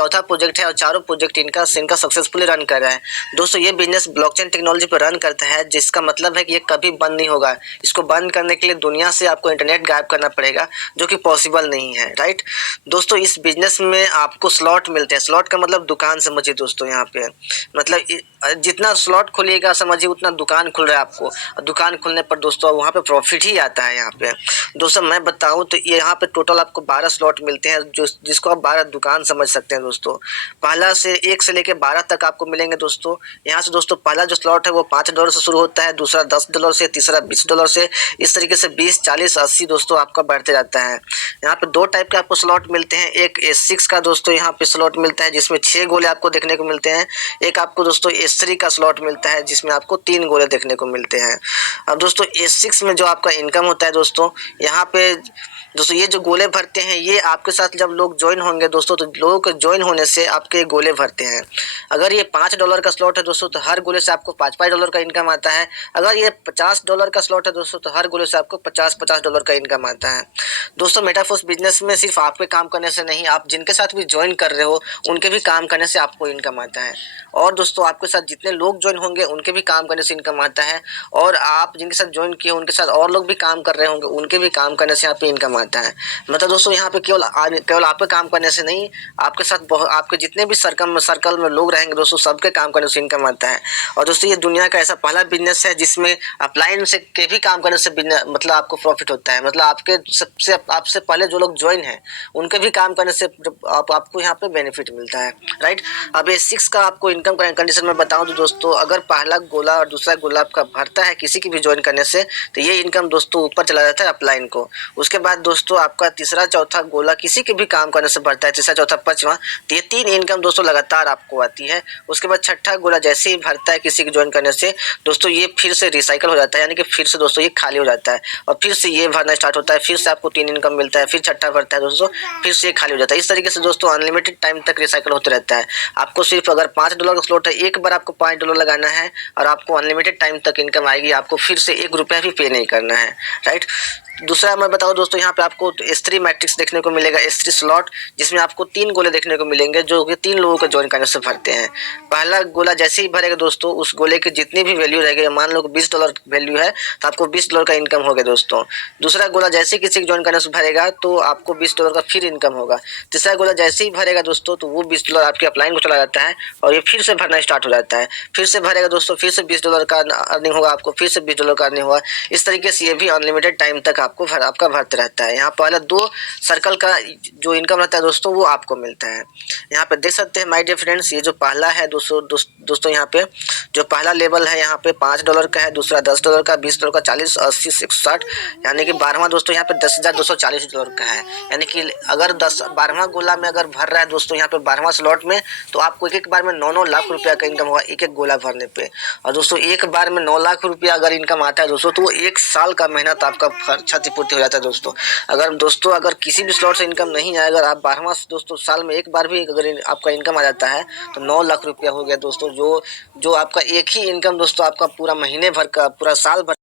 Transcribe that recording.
चौथा प्रोजेक्ट है और चारों प्रोजेक्ट इनका सक्सेसफुली रन कर रहा है। दोस्तों ये बिजनेस ब्लॉकचेन टेक्नोलॉजी पर रन करता है, जिसका मतलब है कि ये कभी बंद नहीं होगा। इसको बंद करने के लिए दुनिया से आपको इंटरनेट गायब करना पड़ेगा, जो कि पॉसिबल नहीं है, राइट। दोस्तों इस बिजनेस में आपको स्लॉट मिलते हैं। स्लॉट का मतलब दुकान समझिए दोस्तों। यहाँ पे मतलब जितना स्लॉट खोलिएगा समझिए उतना दुकान खुल रहा है आपको। दुकान खुलने पर दोस्तों वहाँ पे प्रॉफिट ही आता है। यहाँ पे दोस्तों मैं बताऊँ तो यहाँ पे टोटल आपको 12 स्लॉट मिलते हैं, जो जिसको आप 12 दुकान समझ सकते हैं दोस्तों। पहला से 1 से लेकर 12 तक आपको मिलेंगे दोस्तों। यहाँ से दोस्तों पहला जो स्लॉट है वो $5 से शुरू होता है, दूसरा $10 से, तीसरा $20 से, इस तरीके से 20, 40, 80 दोस्तों आपका बढ़ते जाता है। यहाँ पे 2 टाइप के आपको स्लॉट मिलते हैं। एक S6 का दोस्तों यहाँ पे स्लॉट मिलता है, जिसमें 6 गोले आपको देखने को मिलते हैं। एक आपको दोस्तों S3 का स्लॉट मिलता है, जिसमें आपको 3 गोले देखने को मिलते हैं। अब दोस्तों S6 में जो आपका इनकम होता है दोस्तों, यहाँ पे दोस्तों ये जो गोले भरते हैं ये आपके साथ जब लोग ज्वाइन होंगे दोस्तों, तो लोगों के ज्वाइन होने से आपके गोले भरते हैं। अगर ये $5 का स्लॉट है दोस्तों, तो हर गोले से आपको $5 का इनकम आता है। अगर ये $50 का स्लॉट है दोस्तों, तो हर गोले से आपको $50 का इनकम आता है। दोस्तों मेटाफोर्स बिजनेस में सिर्फ आपके काम करने से नहीं, आप जिनके साथ भी ज्वाइन कर रहे हो उनके भी काम करने से आपको इनकम आता है। और दोस्तों आपके साथ जितने लोग ज्वाइन होंगे उनके भी काम करने से इनकम आता है। और आप जिनके साथ ज्वाइन किए उनके साथ और लोग भी काम कर रहे होंगे, उनके भी काम करने से यहाँ पे इनकम आता है। मतलब दोस्तों यहाँ पे केवल आपके काम करने से नहीं, आपके साथ आपके जितने भी सर्कल में लोग रहेंगे दोस्तों, सबके काम करने से इनकम आता है। और दोस्तों ये दुनिया का ऐसा पहला बिजनेस है जिसमें अपलाइन से के भी काम करने से मतलब आपको प्रॉफिट होता है। मतलब आपसे पहले जो लोग ज्वाइन हैं उनके भी काम करने से आपको यहाँ पे बेनिफिट मिलता है, राइट। अब ये 6 का आपको इनकम कंडीशन में बताऊं तो दोस्तों, अगर पहला गोला और दूसरा गोला आपका भरता है किसी की भी ज्वाइन करने से, तो ये इनकम दोस्तों ऊपर चला जाता है अपलाइन को। उसके बाद दोस्तों आपका तीसरा चौथा गोला किसी के भी काम करने से भरता है, तीसरा चौथा पांचवा, तो ये 3 इनकम दोस्तों लगातार आपको आती है। उसके बाद छठा गोला जैसे ही भरता है किसी के ज्वाइन करने से दोस्तों, ये फिर से रिसाइकल हो जाता है, यानी कि फिर से दोस्तों ये खाली हो जाता है और फिर से ये भरना स्टार्ट होता है। फिर से आपको 3 इनकम मिलता है, फिर छठा भरता है दोस्तों, फिर से ये खाली हो जाता है। इस तरीके से दोस्तों अनलिमिटेड टाइम तक रिसाइकल होते रहता है। आपको सिर्फ अगर $5 का स्लॉट है, एक बार आपको $5 लगाना है और आपको अनलिमिटेड टाइम तक इनकम आएगी। आपको फिर से ₹1 भी पे नहीं करना है, राइट। दूसरा मैं बताऊं दोस्तों, यहाँ पे आपको S3 मैट्रिक्स देखने को मिलेगा, S3 स्लॉट, जिसमें आपको 3 गोले देखने को मिलेंगे, जो कि 3 लोगों को ज्वाइन करने से भरते हैं। पहला गोला जैसे ही भरेगा दोस्तों, उस गोले की जितनी भी वैल्यू रहेगी, मान लो $20 वैल्यू है तो आपको $20 का इनकम होगा दोस्तों। दूसरा गोला जैसे ही किसी को ज्वाइन करने से भरेगा तो आपको $20 का फिर इनकम होगा। तीसरा गोला जैसे ही भरेगा दोस्तों, तो वो $20 आपके अपलाइन को चला जाता है और ये फिर से भरना स्टार्ट हो जाता है। फिर से भरेगा दोस्तों, फिर से $20 का अर्निंग होगा आपको, फिर से $20 का अर्निंग होगा। इस तरीके से ये भी अनलिमिटेड टाइम तक आपका भरते रहता है। यहाँ पहला 2 सर्कल का जो इनकम रहता है दोस्तों, वो आपको मिलता है। यहाँ पे देख सकते हैं माय डियर फ्रेंड्स, ये जो पहला है दोस्तों यहाँ पे जो पहला लेवल है यहाँ पे $5 का है, दूसरा $10 का, $20 का, 40, 80, 160, यानी कि 12वां दोस्तों यहाँ पे $10,240 का है। यानी कि अगर 12वां गोला में अगर भर रहा है दोस्तों यहाँ पे 12वां स्लॉट में, तो आपको एक बार में 9-9 लाख रुपया का इनकम होगा एक गोला भरने पे। और दोस्तों एक बार में 9 लाख रुपया अगर इनकम आता है दोस्तों, तो वो 1 साल का मेहनत आपका क्षतिपूर्ति हो जाता है दोस्तों। अगर किसी भी स्लॉट से इनकम नहीं आए, अगर आप 12वां दोस्तों साल में एक बार भी अगर आपका इनकम आ जाता है, तो 9 लाख रुपया हो गया दोस्तों। जो आपका एक ही इनकम दोस्तों आपका पूरा महीने भर का, पूरा साल भर